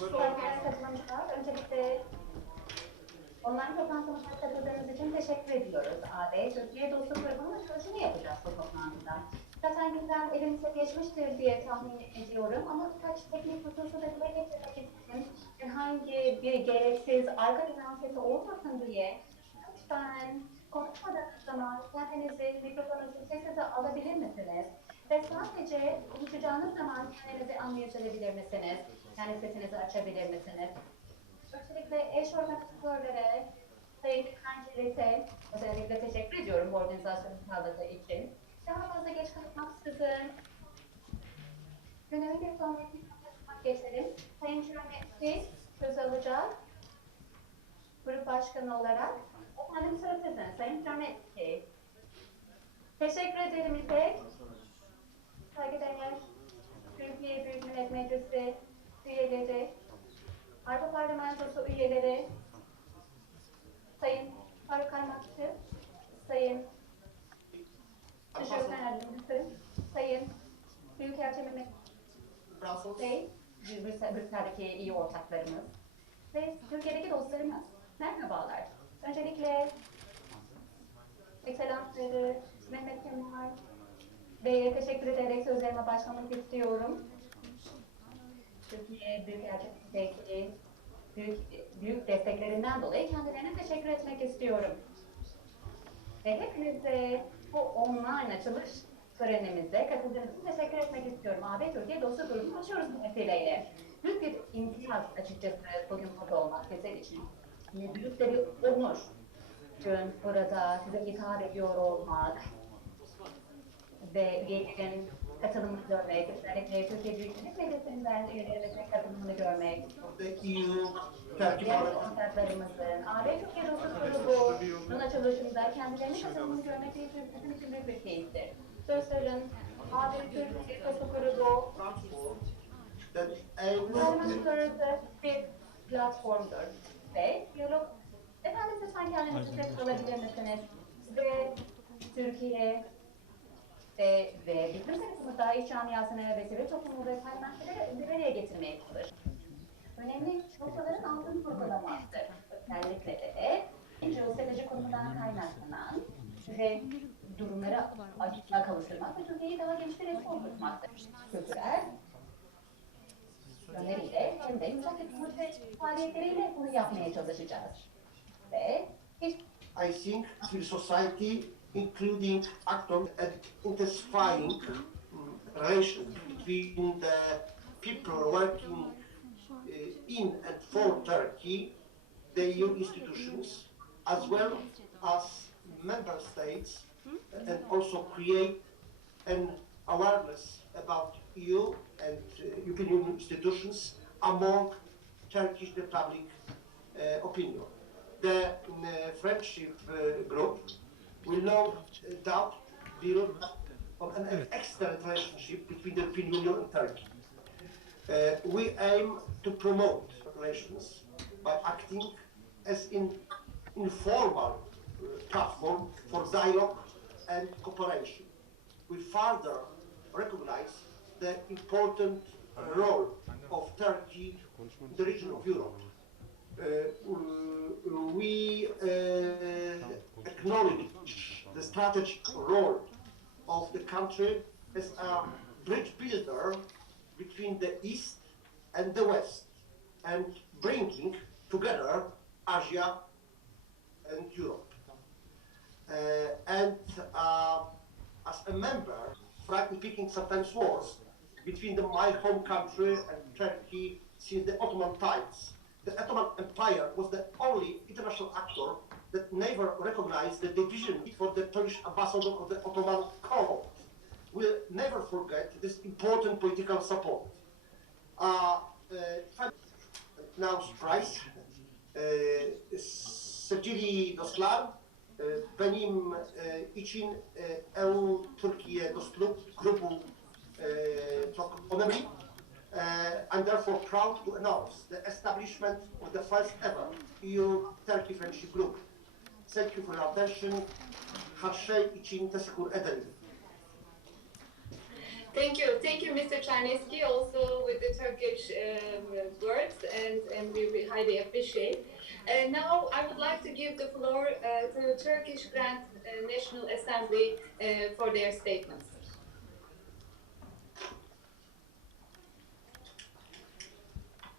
Konferans katılımcılar, öncelikle online toplantımıza katıldığınız için teşekkür ediyoruz. AB-Türkiye Dostluk Grubu'nun açılışını yapacağız bu toplantıda. Zaten gündem elimize geçmiştir diye tahmin ediyorum ama birkaç teknik hususu da dile getirmek istedim. Hangi bir gereksiz arka plan sesi olmasın diye lütfen konuşmadığınız zaman kendinizi, mikrofonunuzu sessize alabilir misiniz? Ve sadece konuşacağınız zaman kendinizi anlayabilir misiniz? Yani sesinizi açabilir misiniz? Özellikle eş organizatörlere, Sayın Kankilet'e özellikle teşekkür ediyorum bu organizasyonu sağladığı için. Daha fazla geç kalmaksızın gündemi bir sonraki geçelim. Sayın Mehmet söz alacak. Grup Başkanı olarak. Efendim söz sizin. Sayın Mehmet. Teşekkür ederim İpek. Saygıdeğer Türkiye Büyük Millet Meclisi üyeleri, Avrupa Parlamentosu üyeleri, Sayın KAVAKÇI, Sayın Dışişleri Yardımcısı, Sayın Büyükelçi Mehmet Bey, Brüksel'deki iyi ortaklarımız ve Türkiye'deki dostlarımız. Merhabalar. Öncelikle Ekselansları Mehmet Bey'e teşekkür ederek sözlerime başlamak istiyorum. Türkiye Büyükelçiliği büyük desteklerinden dolayı kendilerine teşekkür etmek istiyorum. Ve hepinize bu online açılış törenimize katıldığınız için teşekkür etmek istiyorum. AB-Türkiye Dostluk Grubu'nu açıyoruz bu vesileyle. Büyük bir imtiyaz açıkçası bugün burada olmak sizler için. Büyük de bir onur. Bugün burada size hitap ediyor olmak ve üyelerin katılımını görmek, özellikle Türkiye Büyük Millet Meclisi'nden üyelerimizin katılımını görmek, diğer ortaklarımızın, AB-Türkiye Dostluk Grubu'nun açılışında kendilerinin katılımını görmek bizim için büyük bir keyiftir. Sözlerin AB-Türkiye Dostluk Grubu parlamentolararası bir platformdur ve diyalog. Efendim lütfen kendinizi ses alabilir misiniz? Ve Türkiye ve bizim tarafımızda iç camiasına ve sivil toplumu ve parlamentoları bir araya getirmeye çalışır. Önemli noktaların altını vurgulamaktır. Özellikle de jeostratejik konumundan kaynaklanan ve durumları açıklığa kavuşturmak ve Türkiye'yi daha geniş bir resmi oluşturmaktır. Kültürel yönleriyle hem de yumuşak yapımız ve faaliyetleriyle bunu yapmaya çalışacağız. Ve I think civil society, including actors and intensifying relations between the people working in and for Turkey, the EU institutions, as well as member states, and also create an awareness about EU and European Union institutions among Turkish public opinion. The friendship group will no doubt build on an excellent relationship between the European Union and Turkey. We aim to promote relations by acting as an informal platform for dialogue and cooperation. We further recognize the important role of Turkey in the region of Europe. We acknowledge the strategic role of the country as a bridge builder between the East and the West and bringing together Asia and Europe. As a member, frankly speaking, sometimes wars between my home country and Turkey since the Ottoman times. The Ottoman Empire was the only international actor that never recognized the division for the Polish ambassador of the Ottoman court. We'll never forget this important political support. Now surprise, sevgili dostlar, benim için EU-Türkiye Dostluk Grubu çok önemli. I'm therefore proud to announce the establishment of the first ever EU-Turkey Friendship Group. Thank you for your attention. Her şey için teşekkür ederim. Thank you, Mr. Czarneski, also with the Turkish words, and we highly appreciate. Now, I would like to give the floor to the Turkish Grand National Assembly for their statements.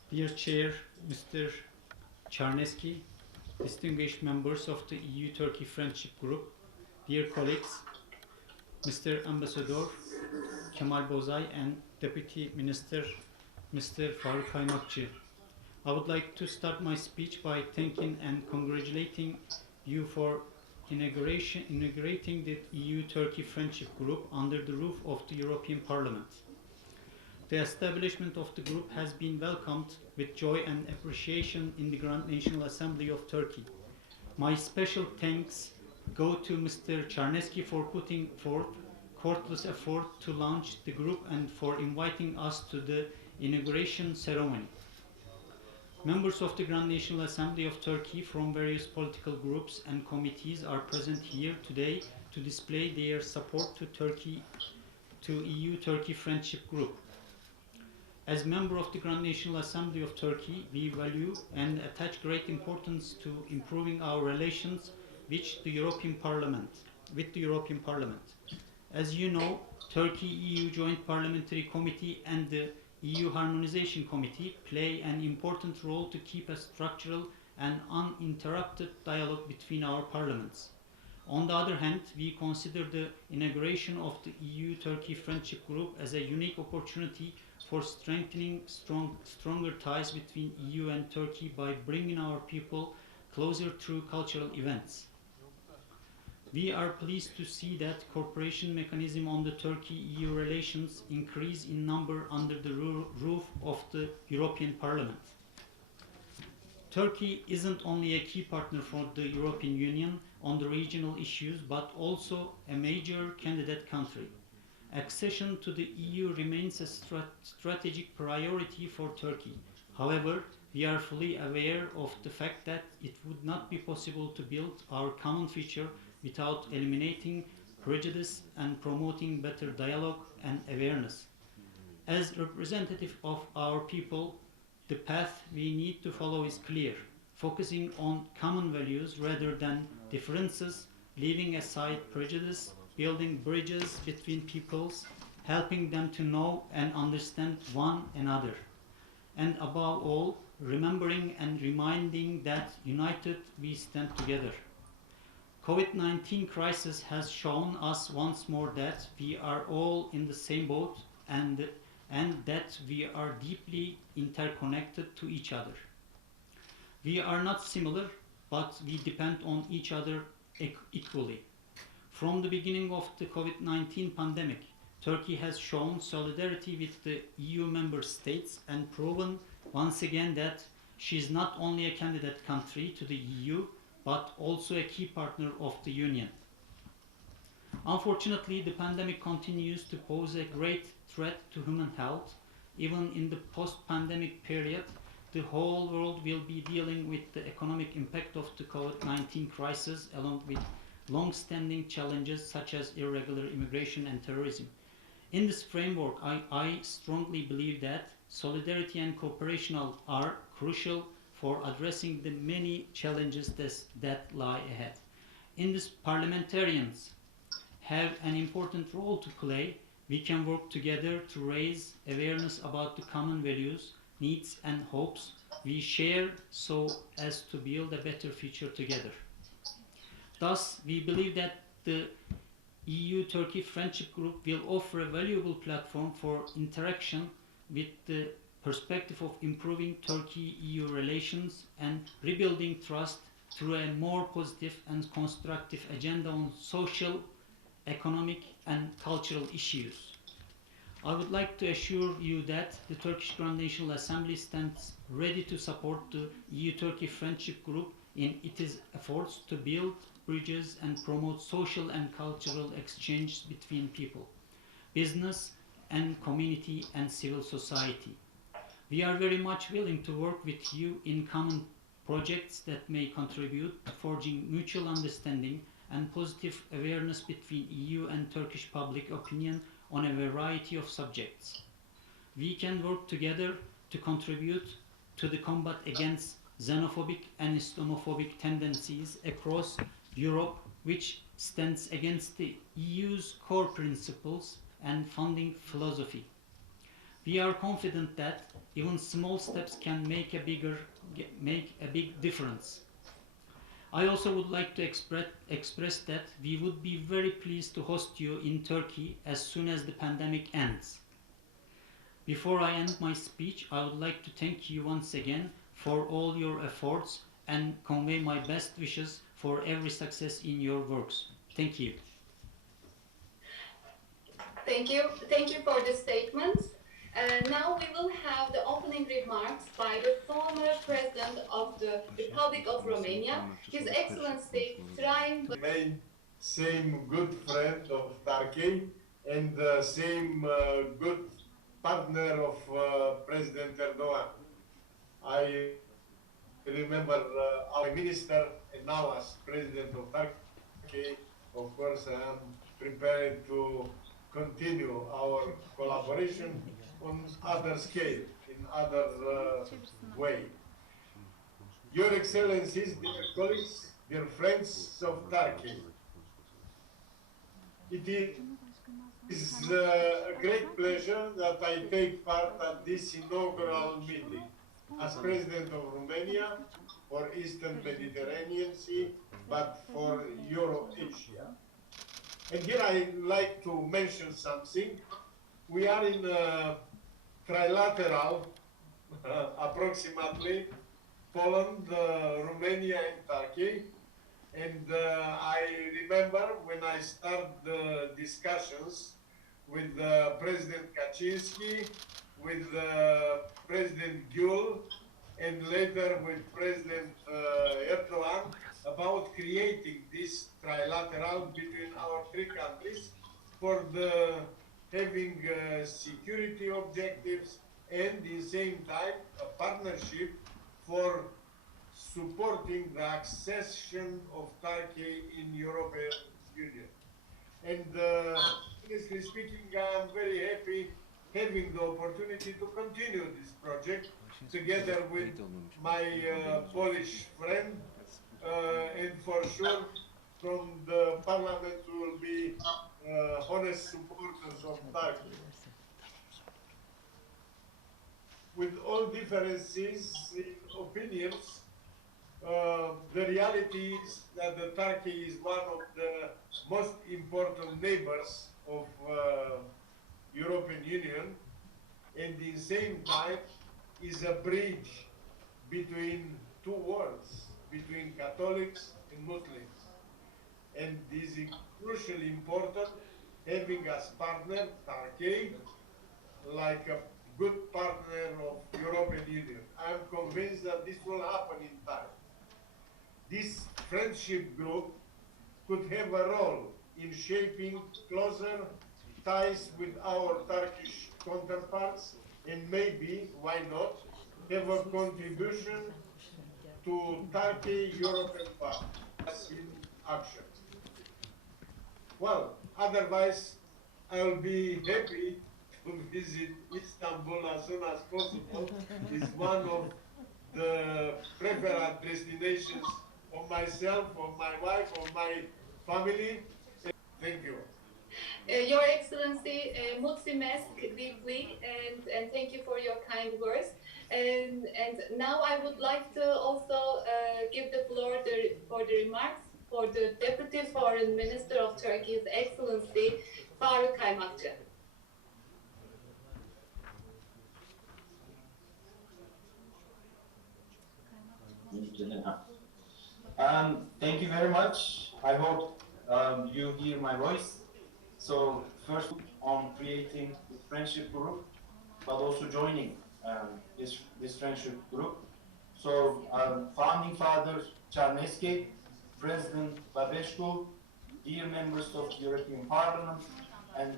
Dear Chair, Mr. Czarneski, distinguished members of the EU-Turkey Friendship Group, dear colleagues, Mr. Ambassador Kemal Bozay and Deputy Minister Mr. Faruk Kaymakçı. I would like to start my speech by thanking and congratulating you for inaugurating the EU-Turkey Friendship Group under the roof of the European Parliament. The establishment of the group has been welcomed with joy and appreciation in the Grand National Assembly of Turkey. My special thanks go to Mr. Czarneski for putting forth courteous effort to launch the group and for inviting us to the inauguration ceremony. Members of the Grand National Assembly of Turkey from various political groups and committees are present here today to display their support to EU-Turkey Friendship Group. As member of the Grand National Assembly of Turkey, we value and attach great importance to improving our relations with the European Parliament. As you know, Turkey-EU Joint Parliamentary Committee and the EU Harmonization Committee play an important role to keep a structural and uninterrupted dialogue between our parliaments. On the other hand, we consider the inauguration of the EU-Turkey Friendship Group as a unique opportunity for strengthening stronger ties between EU and Turkey by bringing our people closer through cultural events. We are pleased to see that cooperation mechanism on the Turkey-EU relations increase in number under the roof of the European Parliament. Turkey isn't only a key partner for the European Union on the regional issues, but also a major candidate country. Accession to the EU remains a strategic priority for Turkey. However, we are fully aware of the fact that it would not be possible to build our common future without eliminating prejudice and promoting better dialogue and awareness. As representative of our people, the path we need to follow is clear, focusing on common values rather than differences, leaving aside prejudice, building bridges between peoples, helping them to know and understand one another, and above all, remembering and reminding that united we stand together. COVID-19 crisis has shown us once more that we are all in the same boat and that we are deeply interconnected to each other. We are not similar, but we depend on each other equally. From the beginning of the COVID-19 pandemic, Turkey has shown solidarity with the EU member states and proven once again that she is not only a candidate country to the EU, but also a key partner of the Union. Unfortunately, the pandemic continues to pose a great threat to human health. Even in the post-pandemic period, the whole world will be dealing with the economic impact of the COVID-19 crisis, along with long-standing challenges such as irregular immigration and terrorism. In this framework, I strongly believe that solidarity and cooperation are crucial for addressing the many challenges that lie ahead. In this, parliamentarians have an important role to play. We can work together to raise awareness about the common values, needs and hopes we share so as to build a better future together. Thus, we believe that the EU-Turkey Friendship Group will offer a valuable platform for interaction with the perspective of improving Turkey-EU relations and rebuilding trust through a more positive and constructive agenda on social, economic and cultural issues. I would like to assure you that the Turkish Grand National Assembly stands ready to support the EU-Turkey Friendship Group in its efforts to build bridges and promote social and cultural exchanges between people, business and community and civil society. We are very much willing to work with you in common projects that may contribute to forging mutual understanding and positive awareness between EU and Turkish public opinion on a variety of subjects. We can work together to contribute to the combat against xenophobic and Islamophobic tendencies across Europe, which stands against the EU's core principles and funding philosophy. We are confident that even small steps can make a big difference. I also would like to express that we would be very pleased to host you in Turkey as soon as the pandemic ends. Before I end my speech, I would like to thank you once again for all your efforts and convey my best wishes for every success in your works. Thank you. Thank you for the statements. Now we will have the opening remarks by the former President of the Republic of Romania, His Excellency Traian. Remain same good friend of Turkey and same good partner of President Erdogan. I remember our minister and now as President of Turkey, of course I am prepared to continue our collaboration on other scale, in other way. Your Excellencies, dear colleagues, dear friends of Turkey, it is a great pleasure that I take part at this inaugural meeting as President of Romania for Eastern Mediterranean Sea, but for Euro-Asia. And here I like to mention something. We are in a trilateral, approximately, Poland, Romania and Turkey. And I remember when I started the discussions with President Kaczynski, with President Gül, and later with President Erdogan, about creating this trilateral between our three countries for the having security objectives and at the same time a partnership for supporting the accession of Turkey in European Union. And honestly speaking, I am very happy having the opportunity to continue this project together with my Polish friend, and for sure from the Parliament will be honest supporters of Turkey. With all differences in opinions, the reality is that Turkey is one of the most important neighbors of European Union, and at the same time is a bridge between two worlds, between Catholics and Muslims. And this is crucially important, having as partner Turkey, like a good partner of European Union. I am convinced that this will happen in time. This friendship group could have a role in shaping closer ties with our Turkish counterparts and maybe, why not, have a contribution to Turkey-European path in action. Well, otherwise, I'll be happy to visit Istanbul as soon as possible. It's one of the preferred destinations of myself, of my wife, of my family. Thank you. Your Excellency, mulțumesc deeply and thank you for your kind words. And now I would like to also give the floor for the remarks for the Deputy Foreign Minister of Turkey, His Excellency KAVAKÇI. Thank you very much. I hope you hear my voice. So first on creating the friendship group, but also joining this friendship group. So founding father Czarnecki, President Babescu, dear members of the European Parliament, and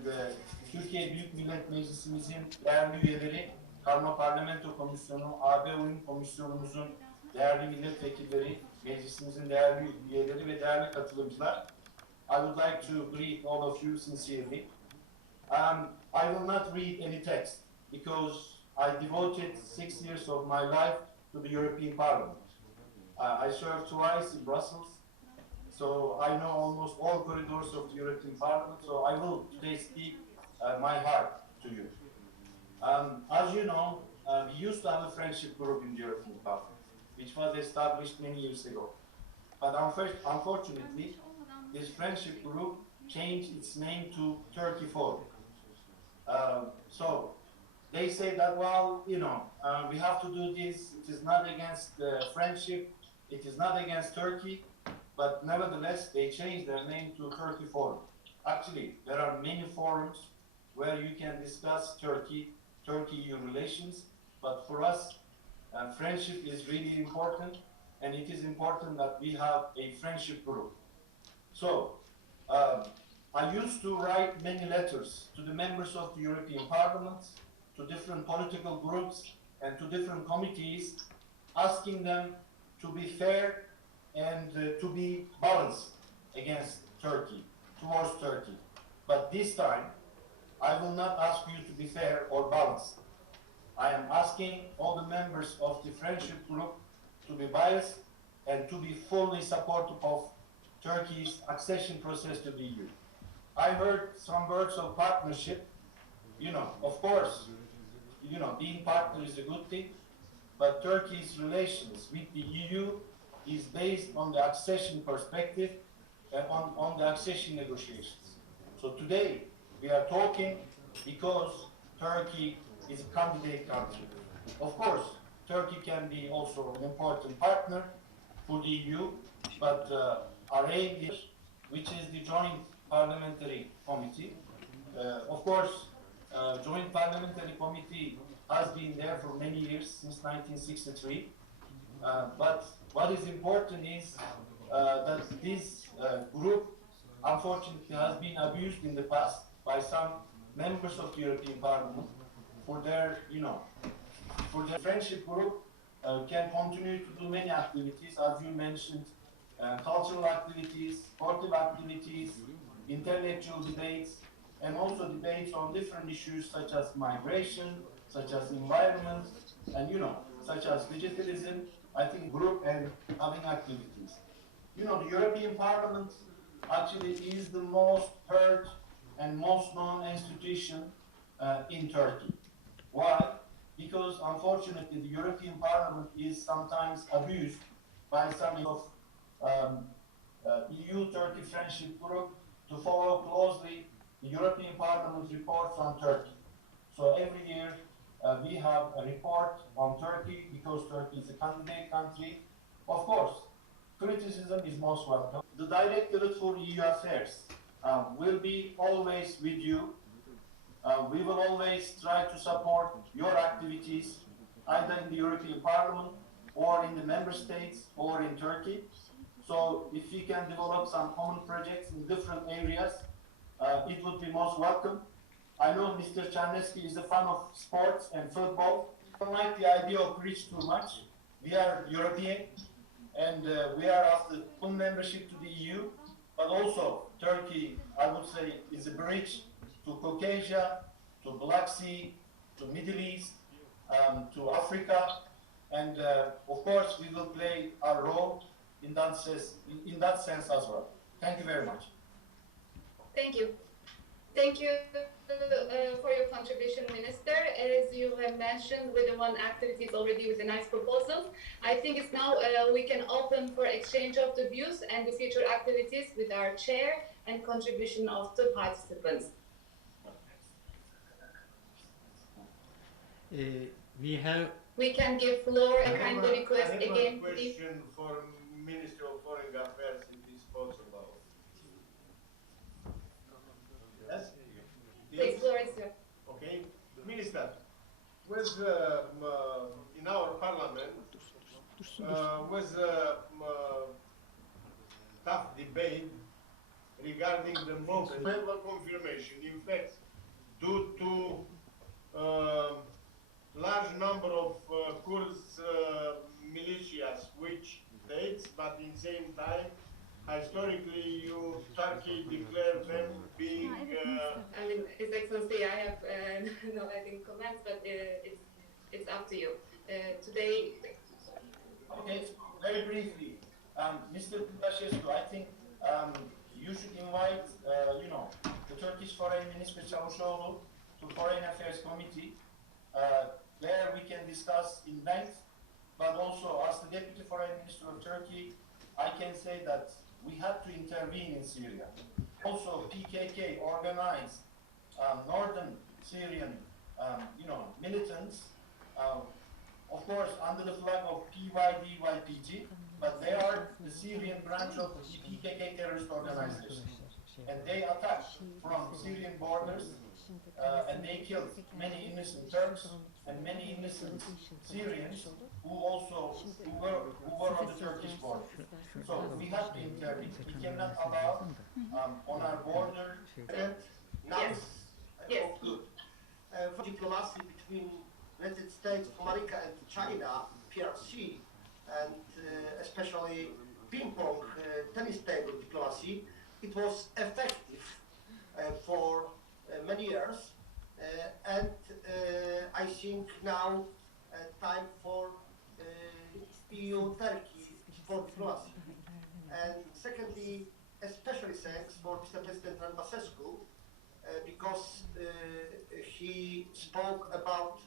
Türkiye Büyük Millet Meclisimizin değerli üyeleri, Parlamento Komisyonu, AB Uyum Komisyonumuzun değerli milletvekilleri, meclisimizin değerli üyeleri ve değerli katılımcılar. I would like to greet all of you sincerely. I will not read any text because I devoted 6 years of my life to the European Parliament. I served twice in Brussels, so I know almost all corridors of the European Parliament, so I will today speak my heart to you. As you know, we used to have a friendship group in the European Parliament, which was established many years ago. But unfortunately, this friendship group changed its name to Turkey Forum. So they say that, well, you know, we have to do this. It is not against friendship. It is not against Turkey. But nevertheless, they changed their name to Turkey Forum. Actually, there are many forums where you can discuss Turkey-EU relations. But for us, friendship is really important. And it is important that we have a friendship group. So, I used to write many letters to the members of the European Parliament, to different political groups, and to different committees, asking them to be fair and to be balanced against Turkey, towards Turkey. But this time, I will not ask you to be fair or balanced. I am asking all the members of the friendship group to be biased and to be fully supportive of Turkey's accession process to the EU. I heard some words of partnership. You know, of course, you know, being partner is a good thing, but Turkey's relations with the EU is based on the accession perspective and on the accession negotiations. So today, we are talking because Turkey is a candidate country. Of course, Turkey can be also an important partner for the EU, but our aim is, which is the Joint Parliamentary Committee. Of course, Joint Parliamentary Committee has been there for many years, since 1963. But what is important is that this group, unfortunately, has been abused in the past by some members of the European Parliament for their, you know, for the friendship group can continue to do many activities, as you mentioned, cultural activities, sportive activities, intellectual debates, and also debates on different issues such as migration, such as environment, and, you know, such as digitalism, I think, group and having activities. You know, the European Parliament actually is the most heard and most known institution in Turkey. Why? Because unfortunately the European Parliament is sometimes abused by some of EU-Turkey friendship group to follow closely the European Parliament reports on Turkey. So every year we have a report on Turkey because Turkey is a candidate country. Of course, criticism is most welcome. The Directorate for EU Affairs will be always with you. We will always try to support your activities, either in the European Parliament, or in the Member States, or in Turkey. So if we can develop some common projects in different areas, it would be most welcome. I know Mr. Czarnecki is a fan of sports and football. I don't like the idea of bridge too much. We are European, and we are after full membership to the EU, but also Turkey, I would say, is a bridge to Caucasia, to Black Sea, to Middle East, to Africa, and of course we will play our role in that sense as well. Thank you very much. Thank you. Thank you for your contribution, Minister. As you have mentioned, with the one activities already with the nice proposals, I think it's now we can open for exchange of the views and the future activities with our chair and contribution of the participants. We can give floor a kind of request again. I have a question for Minister of Foreign Affairs, if it's possible. Yes? Please, floor is yours. Okay. Minister, was in our parliament was tough debate regarding the multi-level confirmation. In fact, due to large number of Kurds militias which states, but in same time, historically, Turkey declared them being I mean, His Excellency, I have no adding comments, but it's up to you. Today, Okay, very briefly, Mr. Basescu, I think you should invite, the Turkish Foreign Minister Çavuşoğlu to Foreign Affairs Committee, where we can discuss in length, but also as the Deputy Foreign Minister of Turkey, I can say that we had to intervene in Syria. Also, PKK organized northern Syrian, militants, of course, under the flag of PYD-YPG, but they are the Syrian branch of the PKK terrorist organization. And they attacked from Syrian borders, and they killed many innocent Turks and many innocent Syrians who were on the Turkish border. So we have to intervene. We cannot allow on our border. Now Yes. it's good. For diplomacy between United States of America and China, PRC, and especially ping-pong tennis table diplomacy, it was effective for many years, and I think now time for EU-Turkey for diplomacy. And secondly, especially thanks for Mr. President Basescu, because he spoke about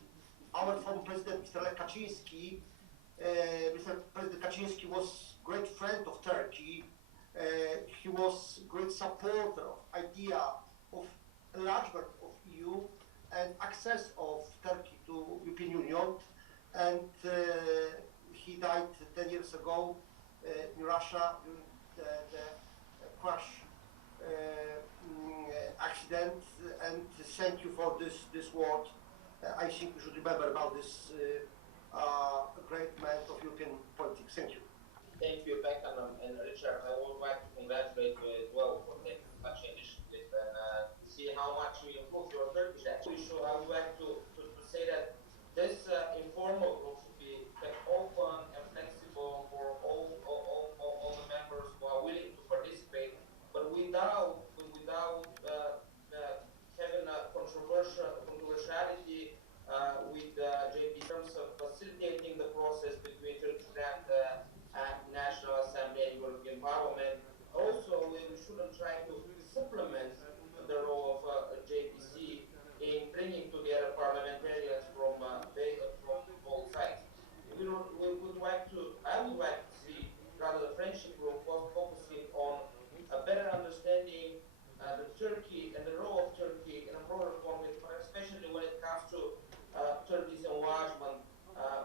our former president, Mr. Lech Kaczynski. Mr. President Kaczynski was great friend of Turkey. He was great supporter of idea of enlargement of EU and access of Turkey to European Union. And he died 10 years ago in Russia during the crash accident. And thank you for this word. I think we should remember about this great man of European politics. Thank you. Thank you, Beckham and Richard. I would like to congratulate you as well for taking such initiative and see how much you improve your Turkish accent. So I would like to say that this informal group should be kept open and flexible for all the members who are willing to participate, but without having a controversiality with JP in terms of facilitating the process between Turkish and National Assembly and European Parliament. Also, we shouldn't try to supplement the role of JPC in bringing together parliamentarians from both sides. I would like to see rather the friendship group focusing on a better understanding the Turkey and the role of Turkey in a broader context, but especially when it comes to Turkey's enlargement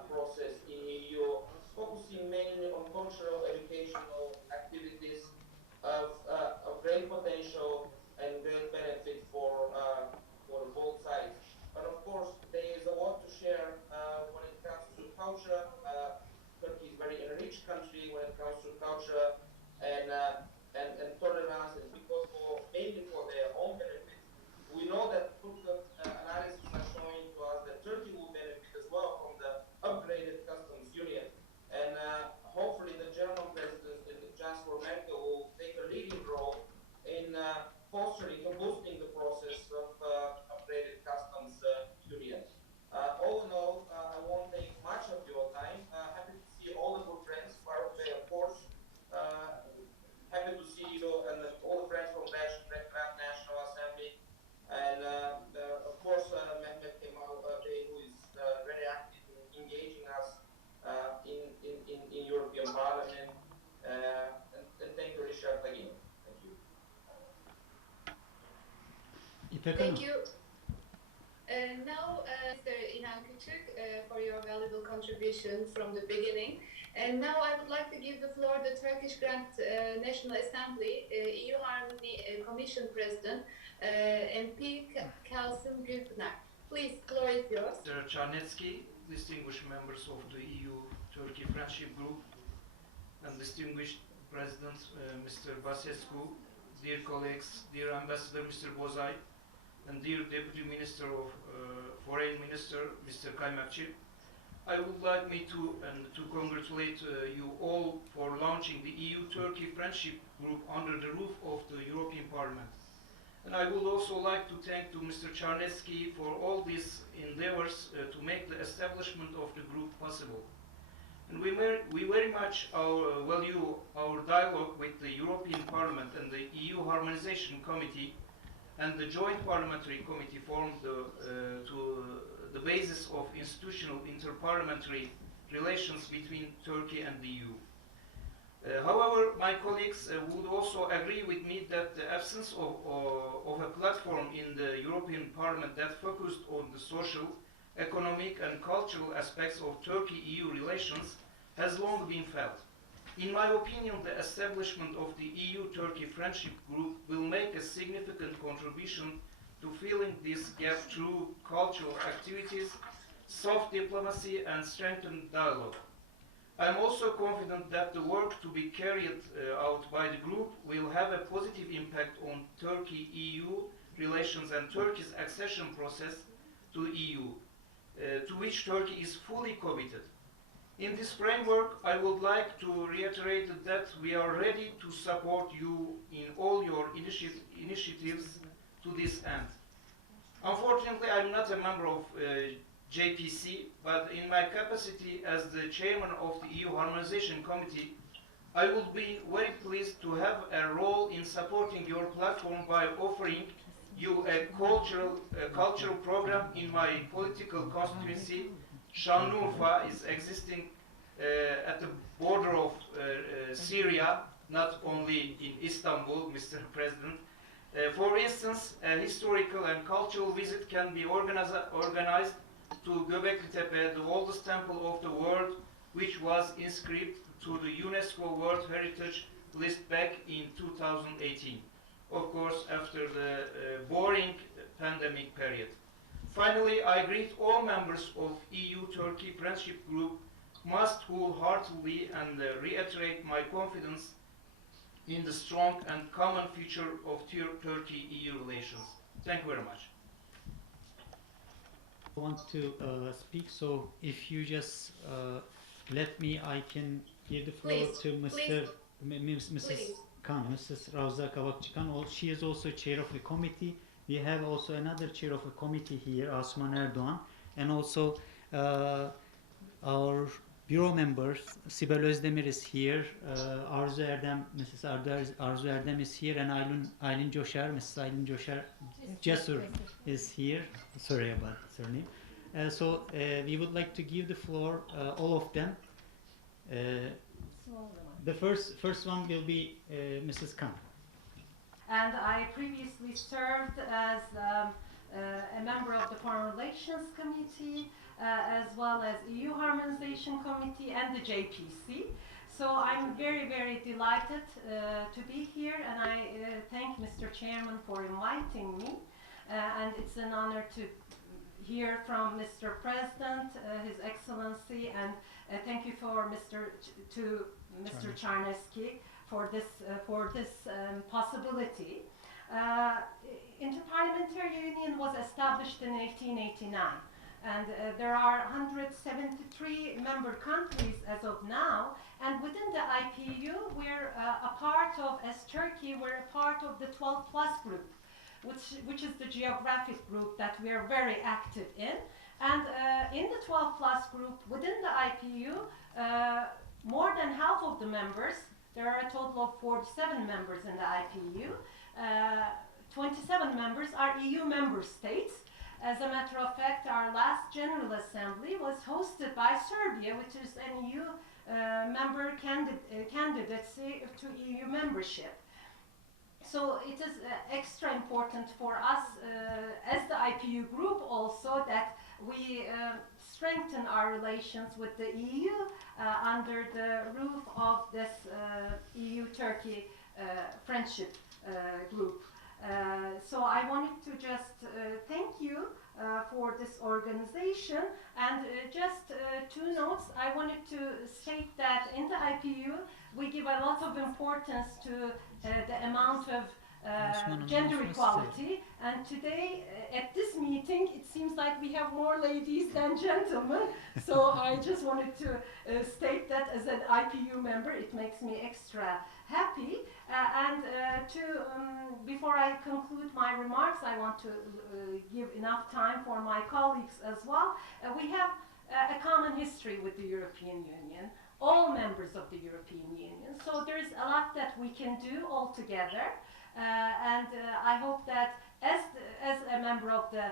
process in EU, focusing mainly on cultural, educational activities of great potential and great benefit for both sides. But of course, there is a lot to share when it comes to culture. Turkey is a very enriched country when it comes to culture and tolerance, and because mainly for their own benefit. We know that analysis are showing to us that Turkey will benefit as well from the upgraded customs union. And hopefully the German president and Chancellor Merkel will take a leading role in fostering and boosting the process of upgraded customs union. All in all, I won't take much of your time. Happy to see all the good friends, far away of course. Happy to see you and all the friends from the National Assembly. And of course, Mehmet Kemal Bey, who is very active in engaging us in European Parliament. And thank you, Richard, again. Thank you. thank you. Now, Mr. İlhan Küçük, for your valuable contribution from the beginning. And now I would like to give the floor to Turkish Grand National Assembly, EU Harmony Commission President, MP Kasım GÜLPINAR. Please, floor is yours. Mr. Czarnecki, distinguished members of the EU-Turkey Friendship Group, and distinguished President Mr. Basescu, dear colleagues, dear Ambassador Mr. Bozay, and dear Deputy Minister of Foreign Minister Mr. KAVAKÇI, I would like me to congratulate you all for launching the EU-Turkey Friendship Group under the roof of the European Parliament. And I would also like to thank to Mr. Czarnecki for all these endeavors to make the establishment of the group possible. And we very much value our dialogue with the European Parliament and the EU Harmonization Committee and the Joint Parliamentary Committee formed to the basis of institutional interparliamentary relations between Turkey and the EU. However, my colleagues would also agree with me that the absence of a platform in the European Parliament that focused on the social, economic and cultural aspects of Turkey-EU relations has long been felt. In my opinion, the establishment of the EU-Turkey Friendship Group will make a significant contribution to filling this gap through cultural activities, soft diplomacy and strengthened dialogue. I am also confident that the work to be carried out by the group will have a positive impact on Turkey-EU relations and Turkey's accession process to the EU, to which Turkey is fully committed. In this framework, I would like to reiterate that we are ready to support you in all your initiatives to this end. Unfortunately, I am not a member of JPC, but in my capacity as the chairman of the EU Harmonization Committee, I would be very pleased to have a role in supporting your platform by offering you a cultural program in my political constituency. Şanlıurfa is existing at the border of Syria, not only in Istanbul, Mr. President. For instance, a historical and cultural visit can be organized to Göbekli Tepe, the oldest temple of the world, which was inscribed to the UNESCO World Heritage List back in 2018. Of course, after the boring pandemic period. Finally, I greet all members of EU-Turkey Friendship Group most wholeheartedly and reiterate my confidence in the strong and common future of Turkey-EU relations. Thank you very much. I want to speak, so if you just let me, I can give the floor to Mrs. Khan, Mrs. Ravza KAVAKÇI Khan. She is also chair of the committee. We have also another chair of a committee here, Osman Erdoğan, and also our bureau members, Sibel Özdemir is here, Arzu Erdem, Mrs. Arzu Erdem is here, and Aylin Coşar, Mrs. Aylin Coşar Cesur is here. Sorry about the surname. So we would like to give the floor, all of them. The first one will be Mrs. Khan. And I previously served as a member of the Foreign Relations Committee, as well as EU Harmonization Committee and the JPC. So I'm very, very delighted to be here, and I thank Mr. Chairman for inviting me. And it's an honor to hear from Mr. President, His Excellency, and thank you for Mr. Czarnecki for this possibility. Interparliamentary Union was established in 1889, and there are 173 member countries as of now. And within the IPU, we're a part of, as Turkey, we're a part of the 12+ group, which is the geographic group that we are very active in. And in the 12+ group, within the IPU, more than half of the members, there are a total of 47 members in the IPU, 27 members are EU member states. As a matter of fact, our last General Assembly was hosted by Serbia, which is an EU member candidacy to EU membership. So it is extra important for us as the IPU group also that we strengthen our relations with the EU under the roof of this EU-Turkey Friendship Group. So I wanted to just thank you for this organization, and just two notes. I wanted to state that in the IPU we give a lot of importance to the amount of gender equality, and today at this meeting it seems like we have more ladies than gentlemen. So I just wanted to state that as an IPU member, it makes me extra happy. Before I conclude my remarks, I want to give enough time for my colleagues as well. We have a common history with the European Union, all members of the European Union. So there's a lot that we can do all together. I hope that as a member of the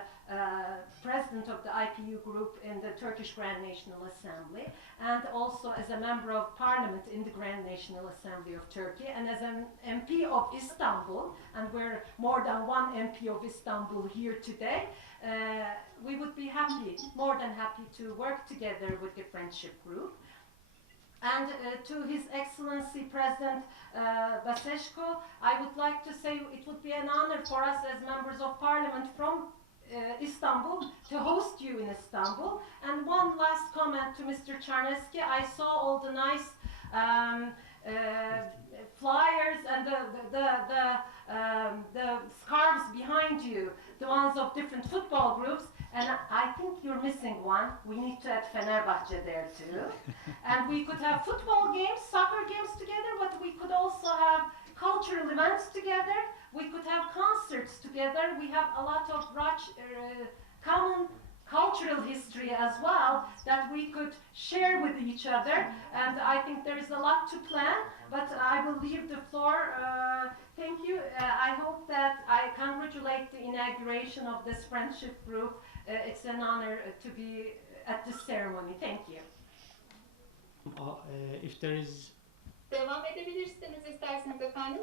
president of the IPU group in the Turkish Grand National Assembly, and also as a member of parliament in the Grand National Assembly of Turkey, and as an MP of Istanbul, and we're more than one MP of Istanbul here today, we would be happy, more than happy to work together with the friendship group. And to His Excellency President Basescu, I would like to say it would be an honor for us as members of parliament from Istanbul to host you in Istanbul. And one last comment to Mr. Czarneski. I saw all the nice flyers and the scarves behind you, the ones of different football groups. And I think you're missing one. We need to add Fenerbahçe there too. And we could have football games, soccer games together, but we could also have cultural events together. We could have concerts together. We have a lot of common cultural history as well that we could share with each other. And I think there is a lot to plan, but I will leave the floor. Thank you. I hope that I congratulate the inauguration of this friendship group. It's an honor to be at this ceremony. Thank you. If there is... Devam edebilirsiniz isterseniz efendim.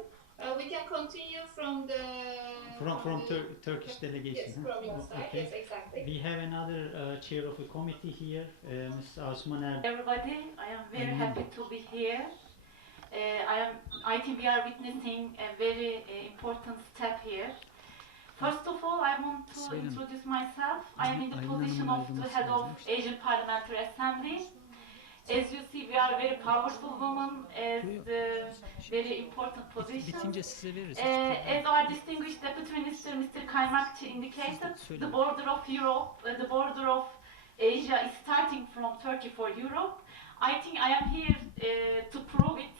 We can continue from the... From Turkish delegation. Yes, from your side. Okay. Yes, exactly. We have another chair of a committee here, Ms. Osman. Everybody, I am very happy to be here. I think we are witnessing a very important step here. First of all, I want to introduce myself. I am in the position of the head of Asian Parliamentary Assembly. As you see, we are a very powerful woman as a very important position. As our distinguished Deputy Minister, Mr. KAVAKÇI indicated, the border of Europe, the border of Asia is starting from Turkey for Europe. I think I am here to prove it.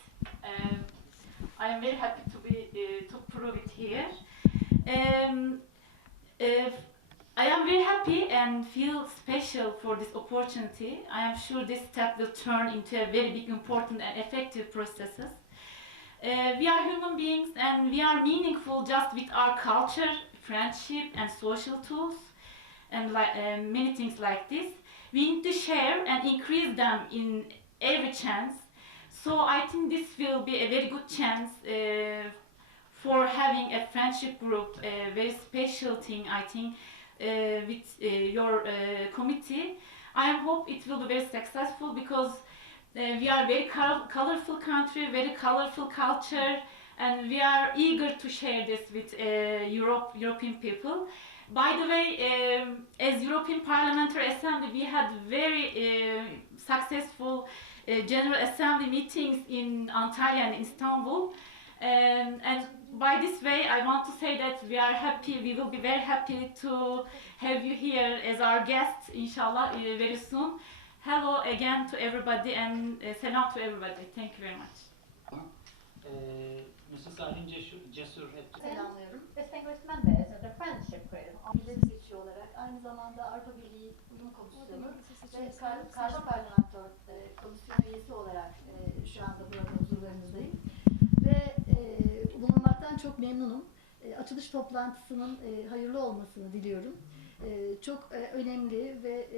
I am very happy to prove it here. I am very happy and feel special for this opportunity. I am sure this step will turn into a very big, important and effective processes. We are human beings and we are meaningful just with our culture, friendship and social tools and many things like this. We need to share and increase them in every chance. So I think this will be a very good chance for having a friendship group, a very special thing, I think, with your committee. I hope it will be very successful because we are a very colorful country, very colorful culture, and we are eager to share this with European people. By the way, as European Parliamentary Assembly, we had very successful General Assembly meetings in Antalya and Istanbul. And by this way, I want to say that we are happy, we will be very happy to have you here as our guests, inshallah, very soon. Hello again to everybody and selam to everybody. Thank you very much. Mrs. Aylin Cesur. Selamlıyorum. Distinguished members of the friendship group. Milletvekili olarak aynı zamanda Avrupa Birliği Uyum Komisyonu ve Karşı Parlamento Komisyonu üyesi olarak şu anda burada huzurlarınızdayım. Ve bulunmaktan çok memnunum. Açılış toplantısının hayırlı olmasını diliyorum. Çok önemli ve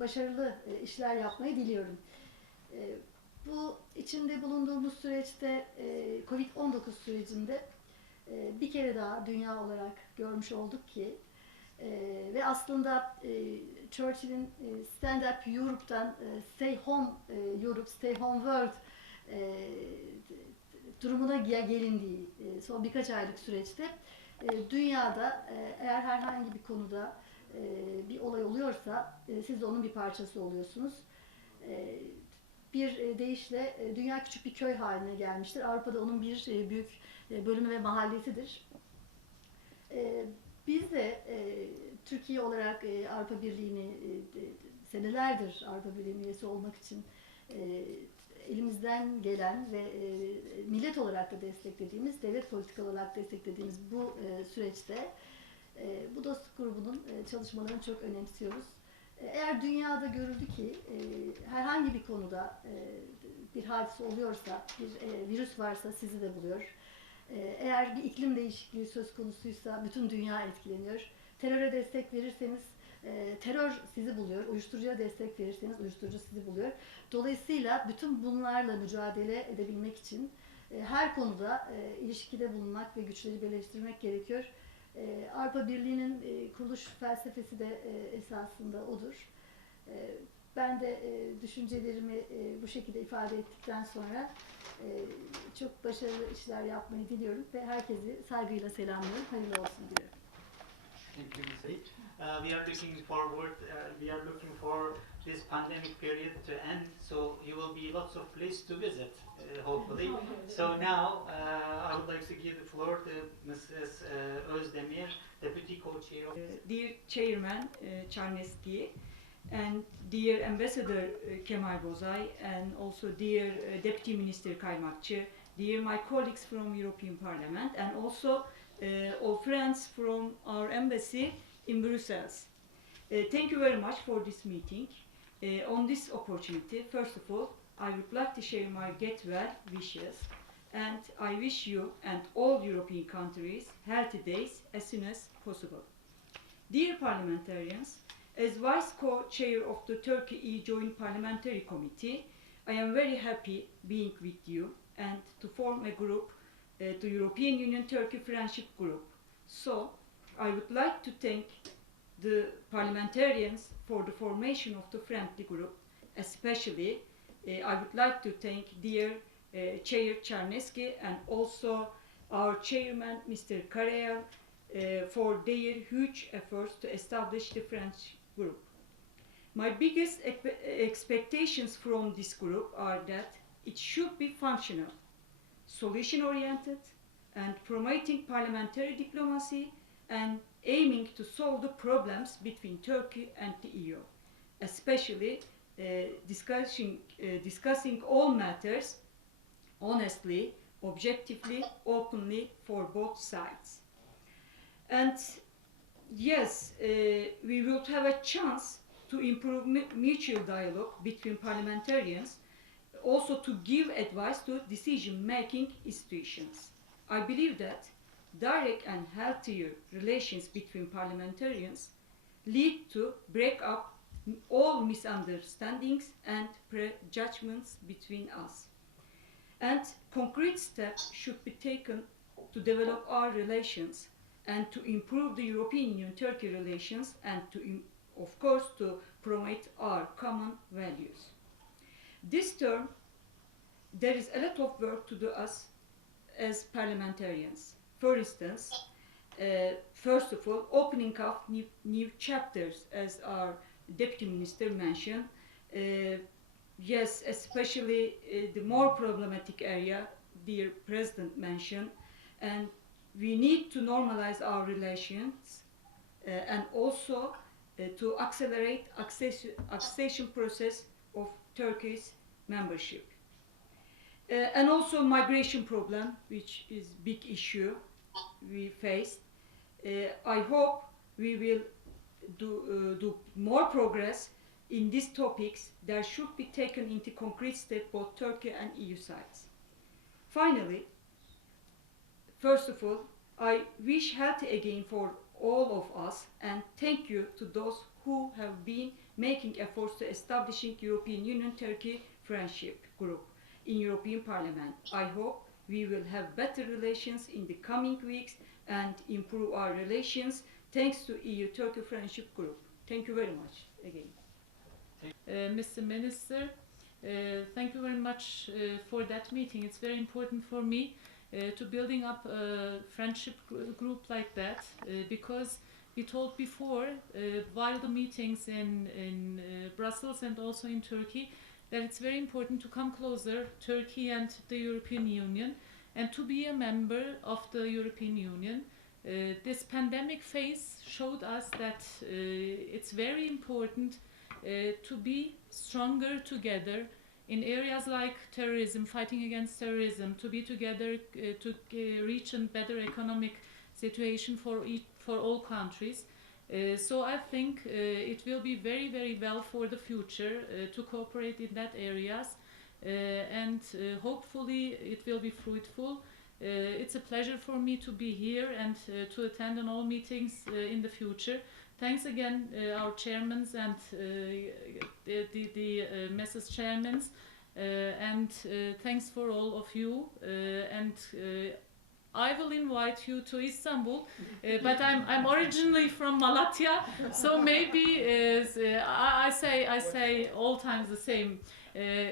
başarılı işler yapmayı diliyorum. Bu içinde bulunduğumuz süreçte Covid-19 sürecinde bir kere daha dünya olarak görmüş olduk ki ve aslında Churchill'in Stand Up Europe'dan Stay Home Europe, Stay Home World durumuna gelindiği son birkaç aylık süreçte dünyada eğer herhangi bir konuda bir olay oluyorsa siz de onun bir parçası oluyorsunuz. Bir deyişle dünya küçük bir köy haline gelmiştir. Avrupa'da onun bir büyük bölümü ve mahallesidir. Biz de Türkiye olarak Avrupa Birliği'ni senelerdir Avrupa Birliği'nin üyesi olmak için elimizden gelen ve millet olarak da desteklediğimiz, devlet politikalı olarak desteklediğimiz bu süreçte bu dostluk grubunun çalışmalarını çok önemsiyoruz. Eğer dünyada görüldü ki herhangi bir konuda bir hadise oluyorsa, bir virüs varsa sizi de buluyor. Eğer bir iklim değişikliği söz konusuysa bütün dünya etkileniyor. Teröre destek verirseniz terör sizi buluyor. Uyuşturucuya destek verirseniz uyuşturucu sizi buluyor. Dolayısıyla bütün bunlarla mücadele edebilmek için her konuda ilişkide bulunmak ve güçleri birleştirmek gerekiyor. Avrupa Birliği'nin kuruluş felsefesi de esasında odur. Ben de düşüncelerimi bu şekilde ifade ettikten sonra çok başarılı işler yapmayı diliyorum ve herkesi saygıyla selamlıyorum. Hayırlı olsun diyorum. Thank you, Ms. We are looking forward, we are looking for this pandemic period to end, so you will be lots of places to visit, hopefully. So now I would like to give the floor to Mrs. ÖZDEMİR, Deputy Co-Chair of... Dear Chairman Czarnecki, and dear Ambassador Kemal Bozay, and also dear Deputy Minister KAVAKÇI, dear my colleagues from European Parliament, and also all friends from our embassy in Brussels. Thank you very much for this meeting. On this opportunity, first of all, I would like to share my get well wishes, and I wish you and all European countries healthy days as soon as possible. Dear parliamentarians, as Vice Co-Chair of the Turkey-E Joint Parliamentary Committee, I am very happy being with you and to form a group, the European Union Turkey Friendship Group. So, I would like to thank the parliamentarians for the formation of the friendly group. Especially, I would like to thank dear Chair Czarnecki and also our chairman, Mr. Karayel, for their huge efforts to establish the French group. My biggest expectations from this group are that it should be functional, solution-oriented, and promoting parliamentary diplomacy and aiming to solve the problems between Turkey and the EU, especially discussing all matters honestly, objectively, openly for both sides. And yes, we will have a chance to improve mutual dialogue between parliamentarians, also to give advice to decision-making institutions. I believe that direct and healthier relations between parliamentarians lead to break up all misunderstandings and prejudgments between us. And concrete steps should be taken to develop our relations and to improve the European Union-Turkey relations and to, of course, to promote our common values. This term, there is a lot of work to do us as parliamentarians. For instance, first of all, opening up new chapters, as our Deputy Minister mentioned. Yes, especially the more problematic area, dear President mentioned, and we need to normalize our relations and also to accelerate accession process of Turkey's membership. And also migration problem, which is big issue we faced. I hope we will do more progress in these topics that should be taken into concrete steps both Turkey and EU sides. Finally, first of all, I wish health again for all of us and thank you to those who have been making efforts to establishing European Union-Turkey Friendship Group in European Parliament. I hope we will have better relations in the coming weeks and improve our relations thanks to EU-Turkey Friendship Group. Thank you very much again. Mr. Minister, thank you very much for that meeting. It's very important for me to building up a friendship group like that because we told before while the meetings in Brussels and also in Turkey that it's very important to come closer, Turkey and the European Union, and to be a member of the European Union. This pandemic phase showed us that it's very important to be stronger together in areas like terrorism, fighting against terrorism, to be together to reach a better economic situation for all countries. So I think it will be very, very well for the future to cooperate in that areas, and hopefully it will be fruitful. It's a pleasure for me to be here and to attend on all meetings in the future. Thanks again, our chairmen and the Mrs. Chairmen, and thanks for all of you. And I will invite you to Istanbul, but I'm originally from Malatya, so maybe I say all times the same.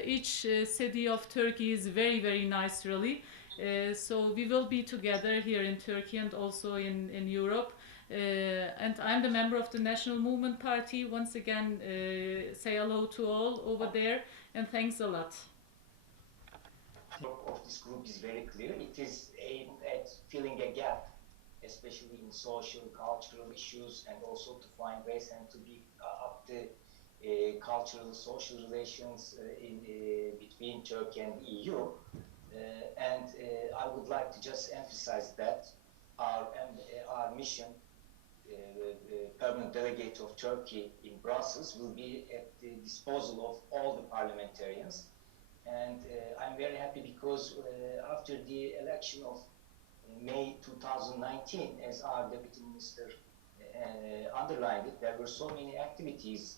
Each city of Turkey is very, very nice, really. So we will be together here in Turkey and also in Europe. And I'm the member of the National Movement Party. Once again, say hello to all over there, and thanks a lot. Of this group is very clear. It is aimed at filling a gap, especially in social, cultural issues, and also to find ways and to be up the cultural, social relations between Turkey and the EU. And I would like to just emphasize that our mission, permanent delegate of Turkey in Brussels, will be at the disposal of all the parliamentarians. And I'm very happy because after the election of May 2019, as our Deputy Minister underlined it, there were so many activities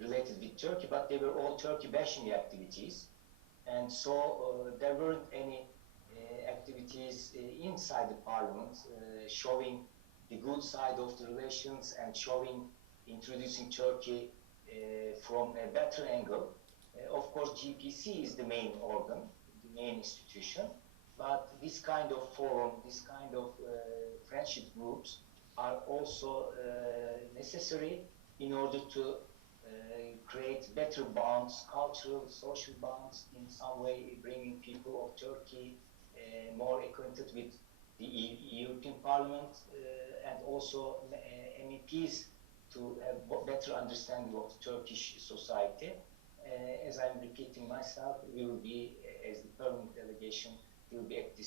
related with Turkey, but they were all Turkey bashing activities. And so there weren't any activities inside the parliament showing the good side of the relations and introducing Turkey from a better angle. Of course, GPC is the main organ, the main institution, but this kind of forum, this kind of friendship groups are also necessary in order to create better bonds, cultural, social bonds, in some way bringing people of Turkey more acquainted with the European Parliament and also MEPs to have better understanding of the Turkish society. As I'm repeating myself, we will be, as the permanent delegation, we will be at the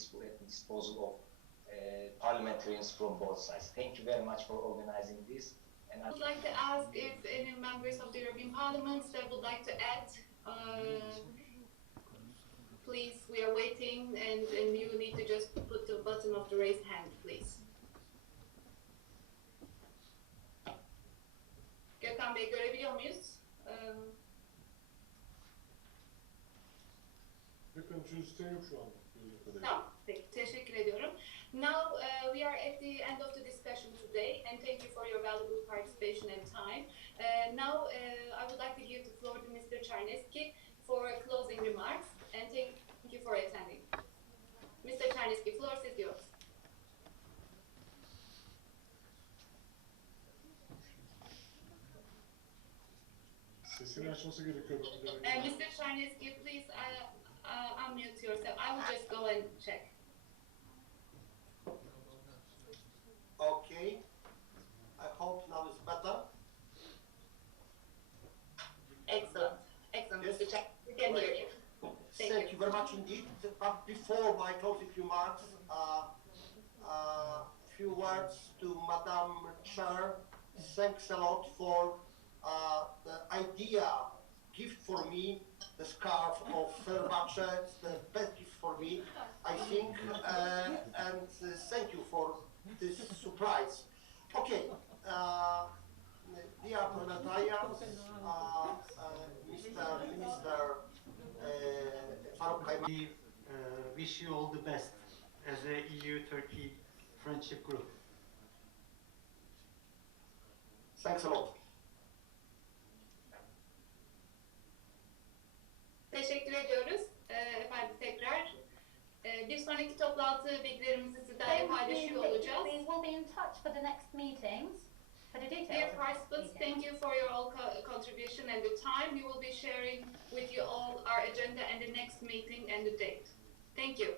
disposal of parliamentarians from both sides. Thank you very much for organizing this. And I would like to ask if any members of the European Parliament that would like to add, please, we are waiting, and you need to just put the button of the raised hand, please. Gökhan Bey, görebiliyor muyuz? Gökhan, isteği yok şu anda. Tamam, peki, teşekkür ediyorum. Now we are at the end of the discussion today, and thank you for your valuable participation and time. Now I would like to give the floor to Mr. Czarnecki for closing remarks, and thank you for attending. Mr. Czarnecki, floor is yours. Sesini açması gerekiyor. Mr. Czarnecki, please unmute yourself. I will just go and check. Okay. I hope now it's better. Excellent. Excellent, Yes. Mr. Czarnecki. We can hear you. Thank you very much indeed. But before my closing remarks, few words to Madam Chair. Thanks a lot for the idea, gift for me, the scarf of Fenerbahce. It's the best gift for me, I think. And thank you for this surprise. Okay. Dear parliamentarians, Mr. Minister Faruk Kaymak. We wish you all the best as a EU-Turkey friendship group. Thanks a lot. Teşekkür ediyoruz. Efendim tekrar. Bir sonraki toplantı bilgilerimizi sizlerle paylaşıyor olacağız. We will be in touch for the next meetings. For the details. Dear participants, thank you for your all contribution and the time. We will be sharing with you all our agenda and the next meeting and the date. Thank you.